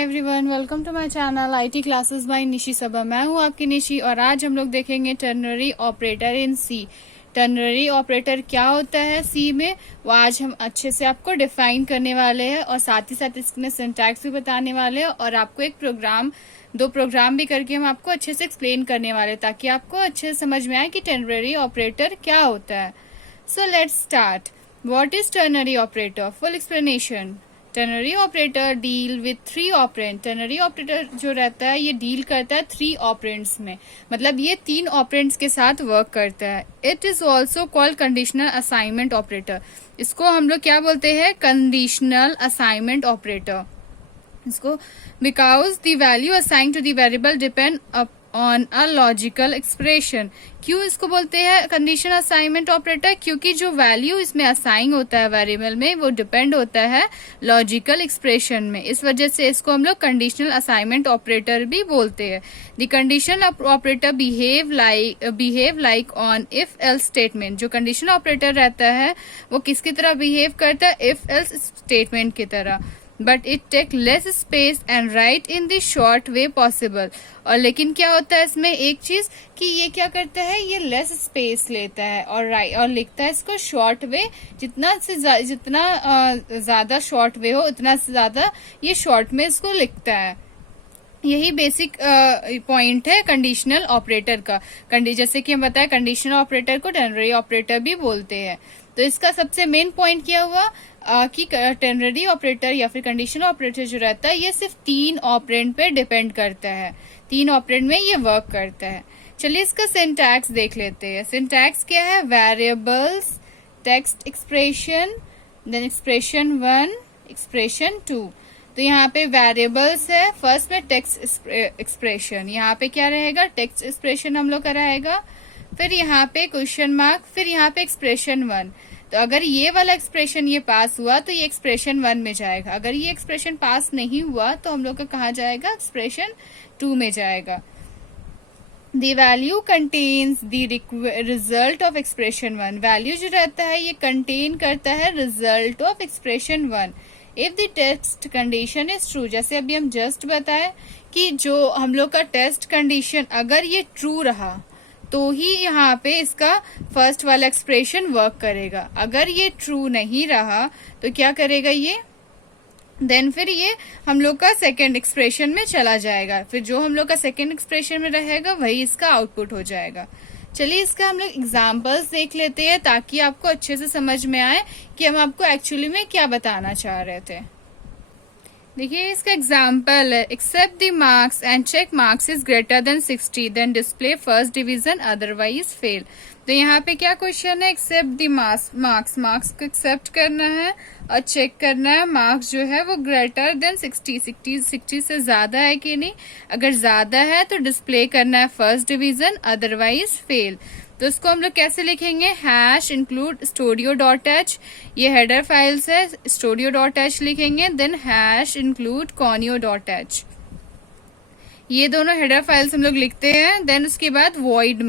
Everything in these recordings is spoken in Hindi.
Hi everyone, welcome to my channel IT classes by Nishi Saba. मैं हूँ आपकी निशी और आज हम लोग देखेंगे ternary operator in C. Ternary operator क्या होता है सी में, वो आज हम अच्छे से आपको डिफाइन करने वाले हैं और साथ ही साथ इसमें सिंटैक्स भी बताने वाले हैं और आपको दो प्रोग्राम भी करके हम आपको अच्छे से एक्सप्लेन करने वाले हैं ताकि आपको अच्छे से समझ में आए कि टर्नरी ऑपरेटर क्या होता है। So let's start. What is ternary operator? Full explanation. Ternary operator deal with 3 operand. Ternary operator जो रहता है ये डील करता है 3 ऑपरेंट्स में, मतलब ये 3 ऑपरेंट्स के साथ वर्क करता है। It is also called conditional assignment operator. इसको हम लोग क्या बोलते हैं? Conditional assignment operator. इसको because the value assign to the variable depend on a logical expression. क्यों इसको बोलते हैं कंडीशनल असाइनमेंट ऑपरेटर? क्योंकि जो वैल्यू इसमें असाइन होता है वेरिएबल में वो डिपेंड होता है लॉजिकल एक्सप्रेशन में। इस वजह से इसको हम लोग कंडीशनल असाइनमेंट ऑपरेटर भी बोलते हैं। The conditional operator behave like on if else statement. जो कंडीशनल ऑपरेटर रहता है वो किसकी तरह बिहेव करता है? इफ एल्स स्टेटमेंट की तरह। But it take less space and write in the short way possible. और लेकिन क्या होता है इसमें एक चीज कि ये क्या करता है, ये लेस स्पेस लेता है और लिखता है इसको शॉर्ट वे। जितना ज्यादा शॉर्ट वे हो उतना से ज्यादा ये शॉर्ट में इसको लिखता है। यही बेसिक पॉइंट है कंडीशनल ऑपरेटर का। जैसे कि हम बताए कंडीशनल ऑपरेटर को टर्नरी ऑपरेटर भी बोलते हैं। तो इसका सबसे मेन पॉइंट क्या हुआ कि टर्नरी ऑपरेटर या फिर कंडीशनल ऑपरेटर जो रहता है ये सिर्फ 3 ऑपरेंड पे डिपेंड करता है। 3 ऑपरेंड में ये वर्क करता है। चलिए इसका सिंटैक्स देख लेते हैं। सिंटैक्स क्या है? Variables, text expression, then expression 1, expression 2। तो यहाँ पे वेरिएबल्स है, फर्स्ट में टेक्स्ट एक्सप्रेशन। यहाँ पे क्या रहेगा? टेक्स्ट एक्सप्रेशन हम लोग का रहेगा। फिर यहाँ पे क्वेश्चन मार्क, फिर यहाँ पे एक्सप्रेशन 1। तो अगर ये वाला एक्सप्रेशन ये पास हुआ तो ये एक्सप्रेशन 1 में जाएगा। अगर ये एक्सप्रेशन पास नहीं हुआ तो हम लोग का कहाँ जाएगा? एक्सप्रेशन 2 में जाएगा। The value contains the result of expression 1। Value जो रहता है ये कंटेन करता है result of expression 1। If the test condition is true, जैसे अभी हम जस्ट बताए कि जो हम लोग का टेस्ट कंडीशन अगर ये ट्रू रहा तो ही यहाँ पे इसका फर्स्ट वाला एक्सप्रेशन वर्क करेगा। अगर ये ट्रू नहीं रहा तो क्या करेगा ये? देन फिर ये हम लोग का सेकेंड एक्सप्रेशन में चला जाएगा। फिर जो हम लोग का सेकेंड एक्सप्रेशन में रहेगा वही इसका आउटपुट हो जाएगा। चलिए इसका हम लोग एग्जाम्पल्स देख लेते हैं ताकि आपको अच्छे से समझ में आए कि हम आपको एक्चुअली में क्या बताना चाह रहे थे। देखिए इसका एग्जाम्पल है, accept the marks and check marks is greater than 60 then display first division otherwise fail. तो यहाँ पे क्या क्वेश्चन है? एक्सेप्ट द मार्क्स को एक्सेप्ट करना है और चेक करना है मार्क्स जो है वो ग्रेटर देन 60 से ज्यादा है कि नहीं। अगर ज्यादा है तो डिस्प्ले करना है फर्स्ट डिवीजन अदरवाइज फेल। तो इसको हम लोग कैसे लिखेंगे? हैश इंक्लूड studio.h, ये हेडर फाइल्स है, studio.h लिखेंगे। देन हैश इंक्लूड conio.h, ये दोनों हेडर फाइल्स हम लोग लिखते हैं। देन उसके बाद void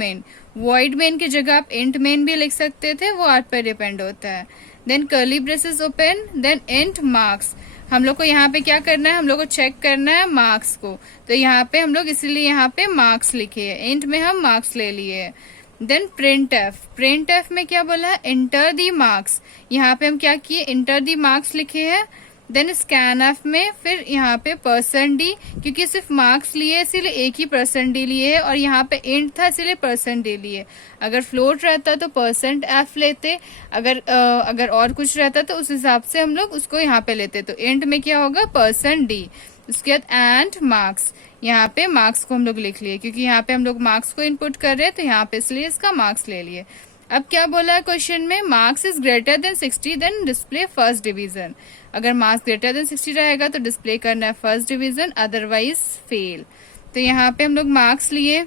main की जगह आप int main भी लिख सकते थे, वो आप पर डिपेंड होता है। Then curly braces open, then int marks। हम लोग को यहाँ पे क्या करना है? हम लोग को चेक करना है मार्क्स को। तो यहाँ पे हम लोग इसीलिए यहाँ पे मार्क्स लिखे है, इंट में हम मार्क्स ले लिए है। देन प्रिंट एफ में क्या बोला है? इंटर दी मार्क्स। यहाँ पे हम क्या किए? इंटर दी मार्क्स लिखे हैं। देन स्कैन एफ में फिर यहाँ पे %d, क्योंकि सिर्फ मार्क्स लिए इसीलिए एक ही %d लिए है और यहाँ पे इंट था इसीलिए %d लिए। अगर फ्लोट रहता तो %f लेते, अगर और कुछ रहता तो उस हिसाब से हम लोग उसको यहाँ पे लेते। तो इंट में क्या होगा? %d। उसके बाद एंड मार्क्स, यहाँ पे मार्क्स को हम लोग लिख लिए क्योंकि यहाँ पे हम लोग मार्क्स को इनपुट कर रहे हैं तो यहाँ पे इसलिए इसका मार्क्स ले लिए। अब क्या बोला है क्वेश्चन में? Marks is greater than 60 then display first division. अगर मार्क्स ग्रेटर देन 60 रहेगा तो डिस्प्ले करना है फर्स्ट डिवीजन अदरवाइज फेल। तो यहाँ पे हम लोग मार्क्स लिए,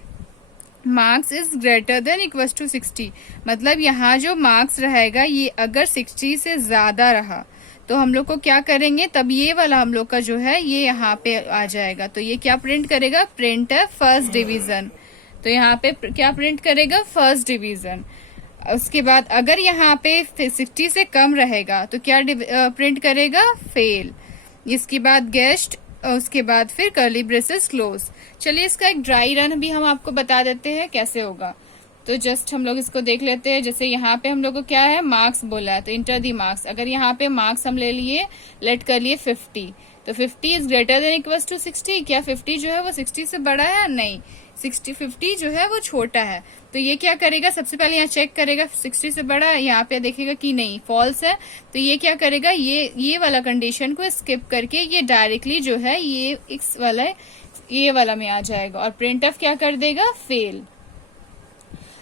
marks is greater than equal to 60, मतलब यहाँ जो मार्क्स रहेगा ये अगर 60 से ज्यादा रहा तो हम लोग को क्या करेंगे? तब ये वाला हम लोग का जो है ये यहाँ पे आ जाएगा। तो ये क्या प्रिंट करेगा? प्रिंट है फर्स्ट डिवीजन। तो यहाँ पे क्या प्रिंट करेगा? First division. उसके बाद अगर यहाँ पे 60 से कम रहेगा तो क्या प्रिंट करेगा? फेल। इसके बाद गेस्ट उसके बाद फिर कर्ली ब्रेसेस क्लोज। चलिए इसका एक ड्राई रन भी हम आपको बता देते हैं कैसे होगा। तो जस्ट हम लोग इसको देख लेते हैं। जैसे यहाँ पे हम लोग को क्या है, मार्क्स बोला है, तो इंटर दी मार्क्स। अगर यहाँ पे मार्क्स हम ले लिए, लेट कर लिए 50, तो 50 is greater than equals to 60। क्या 50 जो है वो 60 से बड़ा है? नहीं, 50 जो है वो छोटा है। तो ये क्या करेगा, सबसे पहले यहाँ चेक करेगा 60 से बड़ा है, यहाँ पे देखेगा कि नहीं, फॉल्स है। तो ये क्या करेगा, ये वाला कंडीशन को स्किप करके ये डायरेक्टली जो है ये वाला में आ जाएगा और प्रिंट ऑफ क्या कर देगा, फेल।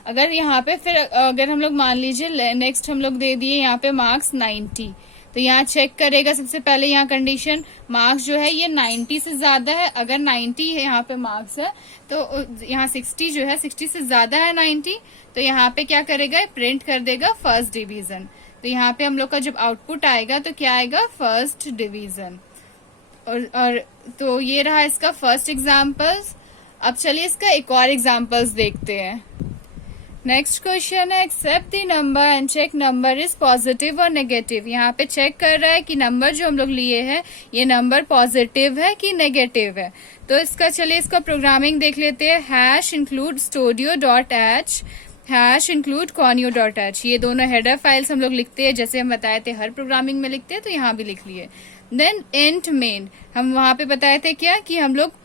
अगर यहाँ पे फिर अगर हम लोग मान लीजिए नेक्स्ट हम लोग दे दिए यहाँ पे मार्क्स 90, तो यहाँ चेक करेगा सबसे पहले यहाँ कंडीशन, मार्क्स जो है ये 90 से ज्यादा है। अगर 90 है यहाँ पे मार्क्स है तो यहाँ 60 जो है 60 से ज्यादा है 90, तो यहाँ पे क्या करेगा, प्रिंट कर देगा फर्स्ट डिवीजन। तो यहाँ पे हम लोग का जब आउटपुट आएगा तो क्या आएगा, फर्स्ट डिवीजन। और तो ये रहा इसका फर्स्ट एग्जाम्पल्स। अब चलिए इसका एक और एग्जाम्पल्स देखते हैं। नेक्स्ट क्वेश्चन है, accept the number and check number is positive और नेगेटिव। यहाँ पे चेक कर रहा है कि नंबर जो हम लोग लिए हैं ये नंबर पॉजिटिव है कि नेगेटिव है। तो इसका चलिए इसका प्रोग्रामिंग देख लेते हैं। Hash include studio dot H, hash include conio dot H, ये दोनों हेडर फाइल्स हम लोग लिखते हैं जैसे हम बताए थे हर प्रोग्रामिंग में लिखते हैं, तो यहाँ भी लिख लिए। देन इंट मेन, हम वहां पे बताए थे क्या कि हम लोग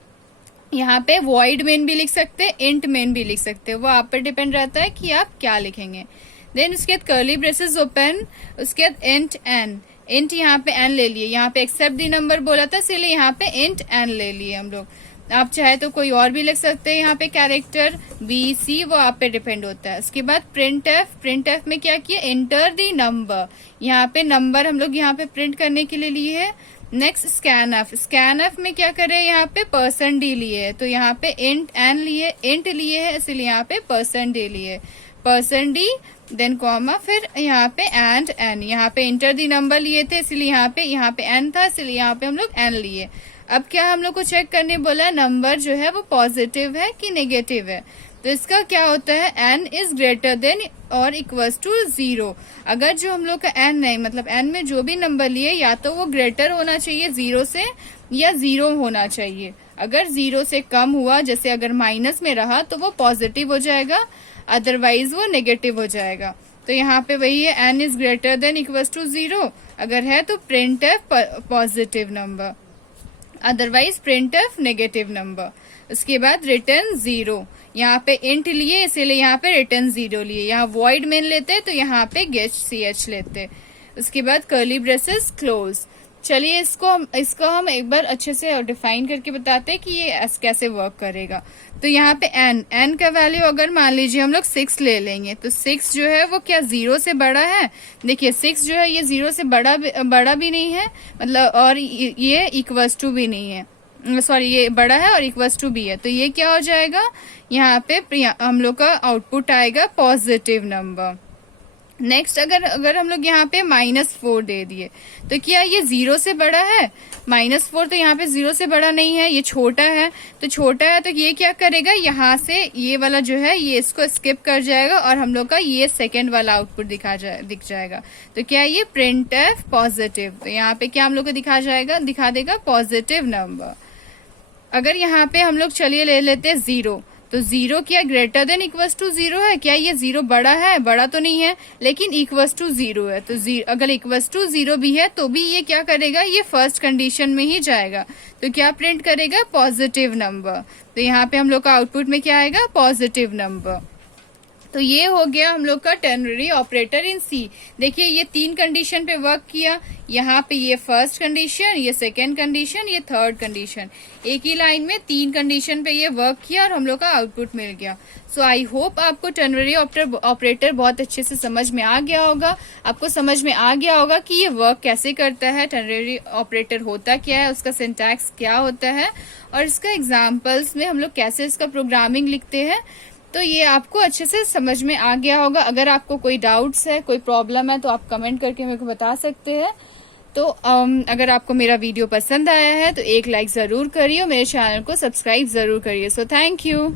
यहाँ पे वॉइड मेन भी लिख सकते हैं, इंट मेन भी लिख सकते हैं, वो आप पर डिपेंड रहता है कि आप क्या लिखेंगे। देन उसके बाद कर्ली ब्रेसेस ओपन, उसके बाद इंट एन, इंट यहाँ पे एन ले लिए, यहाँ पे एक्सेप्ट दी नंबर बोला था इसलिए यहाँ पे इंट एन ले लिए हम लोग। आप चाहे तो कोई और भी लिख सकते हैं यहाँ पे कैरेक्टर बी सी, वो आप पे डिपेंड होता है। उसके बाद प्रिंट एफ, प्रिंट एफ में क्या किया, एंटर दी नंबर, यहाँ पे नंबर हम लोग यहाँ पे प्रिंट करने के लिए लिए है। Next scan F, scan F में क्या करें, यहाँ पे परसेंट डी लिए है, तो यहाँ पे इंट एन लिए, इंट लिए है इसलिए यहाँ पे परसेंट डी लिए, परसेंट डी, देन कॉमा, फिर यहाँ पे एंड एन, यहाँ पे इंटर दी नंबर लिए थे इसलिए यहाँ पे एन था इसलिए यहाँ पे हम लोग एन लिए। अब क्या हम लोग को चेक करने बोला, नंबर जो है वो पॉजिटिव है कि नेगेटिव है। तो इसका क्या होता है, n इज ग्रेटर देन और इक्वल्स टू 0। अगर जो हम लोग का n नहीं, मतलब n में जो भी नंबर लिए या तो वो ग्रेटर होना चाहिए 0 से या 0 होना चाहिए। अगर 0 से कम हुआ, जैसे अगर माइनस में रहा तो वो पॉजिटिव हो जाएगा, अदरवाइज वो नेगेटिव हो जाएगा। तो यहाँ पे वही है, n is greater than equals to 0, अगर है तो print f positive number, otherwise print f negative number. उसके बाद रिटर्न 0, यहाँ पे इंट लिए इसीलिए यहाँ पे रिटर्न 0 लिए, यहाँ वॉइड मेन लेते तो यहाँ पे गेट ch लेते। उसके बाद कर्ली ब्रेसेस क्लोज। चलिए इसको हम एक बार अच्छे से डिफाइन करके बताते हैं कि ये कैसे वर्क करेगा। तो यहाँ पे n का वैल्यू अगर मान लीजिए हम लोग 6 ले लेंगे, तो 6 जो है वो क्या 0 से बड़ा है, देखिए 6 जो है ये 0 से बड़ा भी नहीं है, मतलब और ये इक्वल्स टू भी नहीं है, सॉरी ये बड़ा है और इक्वल्स टू भी है। तो ये क्या हो जाएगा, यहाँ पे हम लोग का आउटपुट आएगा पॉजिटिव नंबर। नेक्स्ट अगर हम लोग यहाँ पे -4 दे दिए तो क्या ये 0 से बड़ा है, -4 तो यहाँ पे 0 से बड़ा नहीं है, ये छोटा है। तो छोटा है तो ये क्या करेगा, यहाँ से ये वाला जो है ये इसको स्किप कर जाएगा और हम लोग का ये सेकंड वाला आउटपुट दिख जाएगा। तो क्या ये प्रिंट एफ पॉजिटिव, तो यहाँ पे क्या हम लोग को दिखा देगा पॉजिटिव नंबर। अगर यहाँ पे हम लोग चलिए ले लेते हैं 0, तो 0 क्या ग्रेटर देन इक्वल्स टू 0 है, क्या ये 0 बड़ा है, बड़ा तो नहीं है लेकिन इक्वल्स टू 0 है। तो अगर इक्वल्स टू 0 भी है तो भी ये क्या करेगा, ये फर्स्ट कंडीशन में ही जाएगा। तो क्या प्रिंट करेगा, पॉजिटिव नंबर। तो यहाँ पे हम लोग का आउटपुट में क्या आएगा, पॉजिटिव नंबर। तो ये हो गया हम लोग का टर्नरी ऑपरेटर इन सी। देखिए ये 3 कंडीशन पे वर्क किया, यहाँ पे ये फर्स्ट कंडीशन, ये सेकेंड कंडीशन, ये थर्ड कंडीशन, एक ही लाइन में 3 कंडीशन पे ये वर्क किया और हम लोग का आउटपुट मिल गया। सो आई होप आपको टर्नरी ऑपरेटर बहुत अच्छे से समझ में आ गया होगा, आपको समझ में आ गया होगा कि ये वर्क कैसे करता है, टर्नरी ऑपरेटर होता क्या है, उसका सिंटैक्स क्या होता है और इसका एग्जाम्पल्स में हम लोग कैसे इसका प्रोग्रामिंग लिखते हैं। तो ये आपको अच्छे से समझ में आ गया होगा। अगर आपको कोई डाउट्स है, कोई प्रॉब्लम है तो आप कमेंट करके मेरे को बता सकते हैं। तो अगर आपको मेरा वीडियो पसंद आया है तो एक लाइक जरूर करिए और मेरे चैनल को सब्सक्राइब जरूर करिए। So thank you.